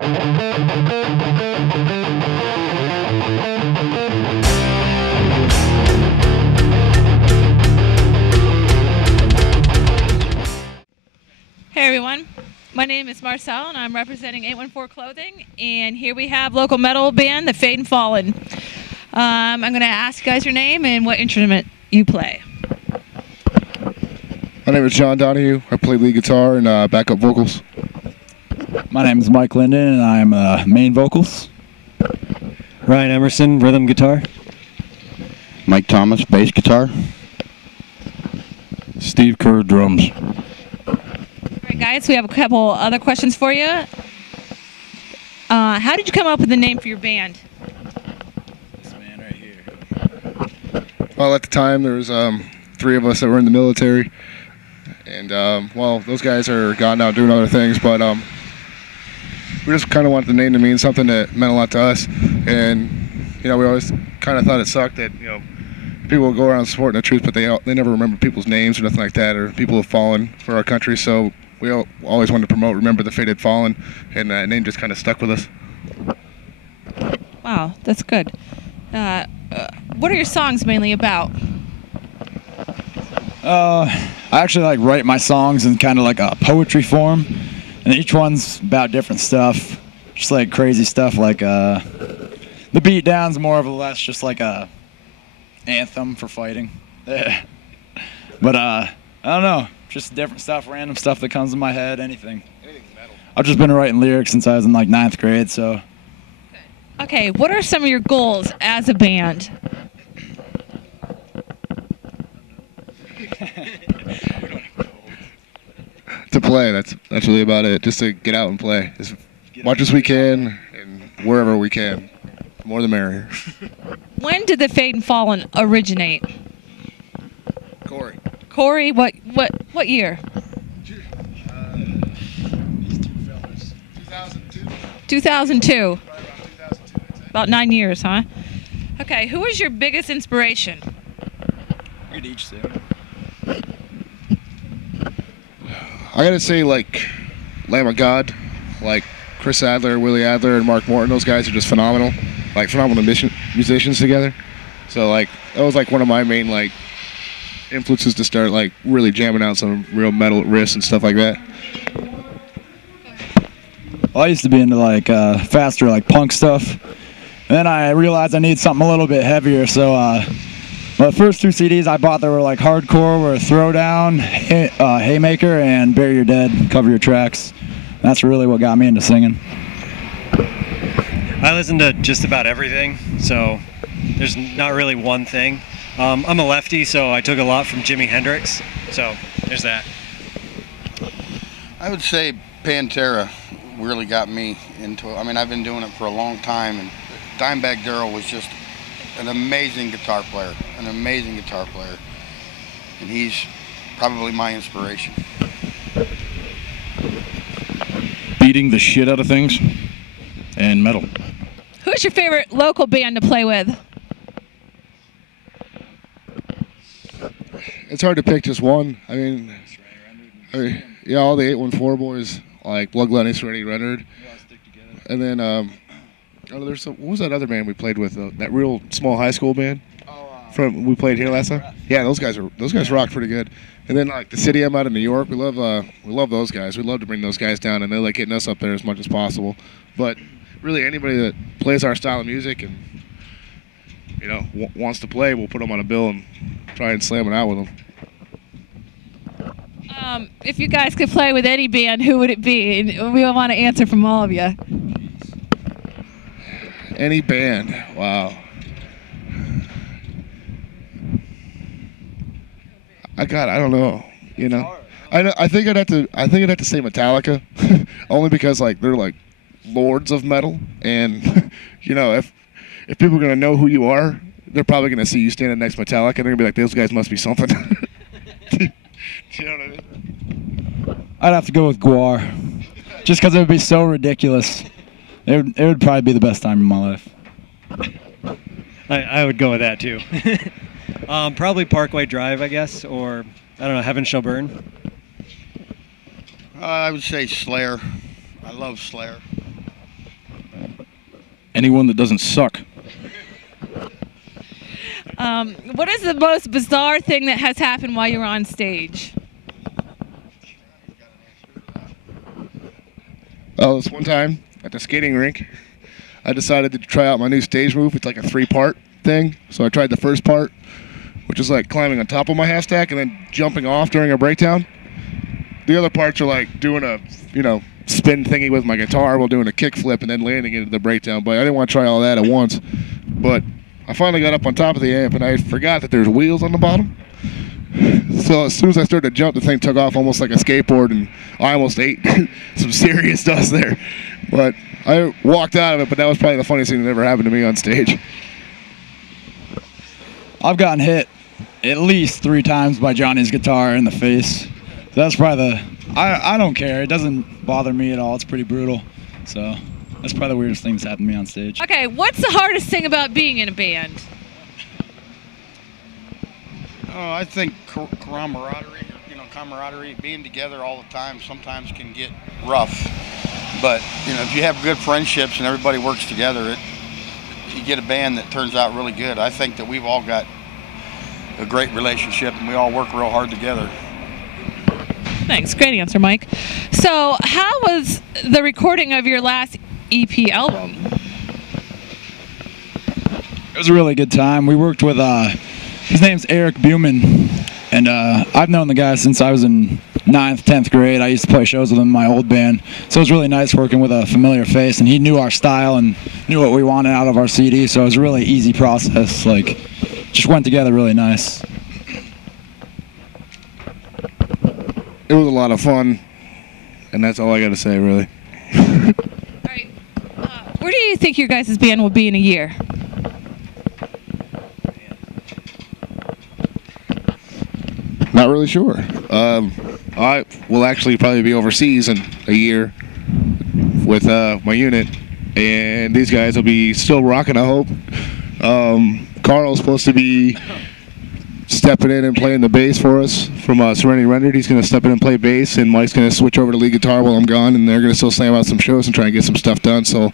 Hey everyone, my name is Marcel and I'm representing 814 Clothing, and here we have local metal band, The Fade and Fallen. I'm going to ask you guys your name and what instrument you play. My name is John Donahue. I play lead guitar and backup vocals. My name is Mike Linden and I'm main vocals. Ryan Emerson, rhythm guitar. Mike Thomas, bass guitar. Steve Kerr, drums. Alright guys, we have a couple other questions for you. How did you come up with the name for your band? This man right here. Well, at the time there was 3 of us that were in the military, and well, those guys are gone now doing other things, but we just kind of wanted the name to mean something that meant a lot to us, and we always kind of thought it sucked that people will go around supporting the truth, but they never remember people's names or nothing like that, or people who have fallen for our country. So we always wanted to promote Remember the Faded Fallen, and that name just kind of stuck with us. Wow, that's good. What are your songs mainly about? I actually write my songs in kind of like a poetry form, and each one's about different stuff, just like crazy stuff. Like the beat down's more or less just like a anthem for fighting. But I don't know, just different stuff, random stuff that comes in my head, anything. I've just been writing lyrics since I was in 9th grade, so. Okay, what are some of your goals as a band? To play, that's really about it. Just to get out and play as much as we can and wherever we can. The more the merrier. When did the Fade and Fallen originate? Corry. Corry, what year? 2002. About 9 years, huh? Okay, who is your biggest inspiration? We could each say. I gotta say, Lamb of God, Chris Adler, Willie Adler, and Mark Morton. Those guys are just phenomenal, phenomenal musicians together. So that was one of my main influences to start really jamming out some real metal riffs and stuff like that. Well, I used to be into faster punk stuff, and then I realized I need something a little bit heavier. So the first 2 CDs I bought that were hardcore were Throwdown, Haymaker, and Bury Your Dead, Cover Your Tracks. That's really what got me into singing. I listen to just about everything, so there's not really one thing. I'm a lefty, so I took a lot from Jimi Hendrix, so there's that. I would say Pantera really got me into it. I mean, I've been doing it for a long time, and Dimebag Darrell was just an amazing guitar player, and he's probably my inspiration. Beating the shit out of things and metal. Who's your favorite local band to play with? It's hard to pick just one. I mean, yeah, all the 814 boys, Blood Gluttony, Serenity Rendered. And then, what was that other band we played with? That real small high school band? We played here last time? Yeah, those guys rock pretty good. And then the City M out of New York, we love those guys. We love to bring those guys down, and they're getting us up there as much as possible. But really, anybody that plays our style of music and wants to play, we'll put them on a bill and try and slam it out with them. If you guys could play with any band, who would it be? And we want to answer from all of you. Any band, wow. I don't know. I think I'd have to say Metallica, only because they're lords of metal, and if people are gonna know who you are, they're probably gonna see you standing next to Metallica, and they're gonna be like, those guys must be something. Do you know what I mean? I'd have to go with Guar, just because it would be so ridiculous. It would probably be the best time in my life. I would go with that too. Probably Parkway Drive, I guess, or I don't know, Heaven Shall Burn. I would say Slayer. I love Slayer. Anyone that doesn't suck. What is the most bizarre thing that has happened while you were on stage? Oh, this one time at the skating rink, I decided to try out my new stage move. It's like a 3-part thing. So I tried the first part, which is like climbing on top of my half stack and then jumping off during a breakdown. The other parts are like doing a, spin thingy with my guitar while doing a kick flip and then landing into the breakdown. But I didn't want to try all that at once. But I finally got up on top of the amp and I forgot that there's wheels on the bottom. So as soon as I started to jump, the thing took off almost like a skateboard, and I almost ate some serious dust there. But I walked out of it, but that was probably the funniest thing that ever happened to me on stage. I've gotten hit at least 3 times by Johnny's guitar in the face. So that's probably I don't care. It doesn't bother me at all. It's pretty brutal. So that's probably the weirdest thing that's happened to me on stage. Okay, what's the hardest thing about being in a band? Oh, I think camaraderie, being together all the time sometimes can get rough. But, if you have good friendships and everybody works together, you get a band that turns out really good. I think that we've all got a great relationship and we all work real hard together. Thanks. Great answer, Mike. So, how was the recording of your last EP album? It was a really good time. We worked with, his name's Eric Buman, and I've known the guy since I was in 9th, 10th grade. I used to play shows with him in my old band. So it was really nice working with a familiar face, and he knew our style and knew what we wanted out of our CD, so it was a really easy process. Just went together really nice. It was a lot of fun, and that's all I got to say, really. All right. Where do you think your guys' band will be in a year? Not really sure. I will actually probably be overseas in a year with my unit, and these guys will be still rocking, I hope. Carl's supposed to be stepping in and playing the bass for us from Serenity Rendered. He's going to step in and play bass, and Mike's going to switch over to lead guitar while I'm gone, and they're going to still slam out some shows and try and get some stuff done. So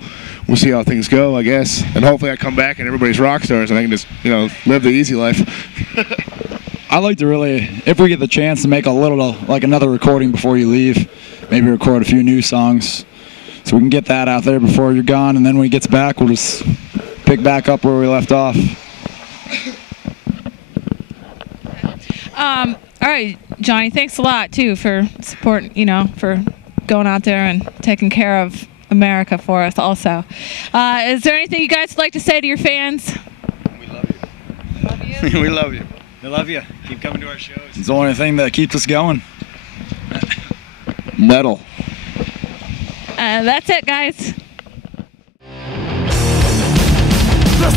we'll see how things go, I guess. And hopefully I come back and everybody's rock stars and I can just, live the easy life. I like to really, if we get the chance to make a little, another recording before you leave, maybe record a few new songs so we can get that out there before you're gone, and then when he gets back, we'll just pick back up where we left off. All right, Johnny, thanks a lot, too, for support, for going out there and taking care of America for us also. Is there anything you guys would like to say to your fans? We love you. Love you. We love you. I love you. Keep coming to our shows. It's the only thing that keeps us going. Metal. That's it, guys. The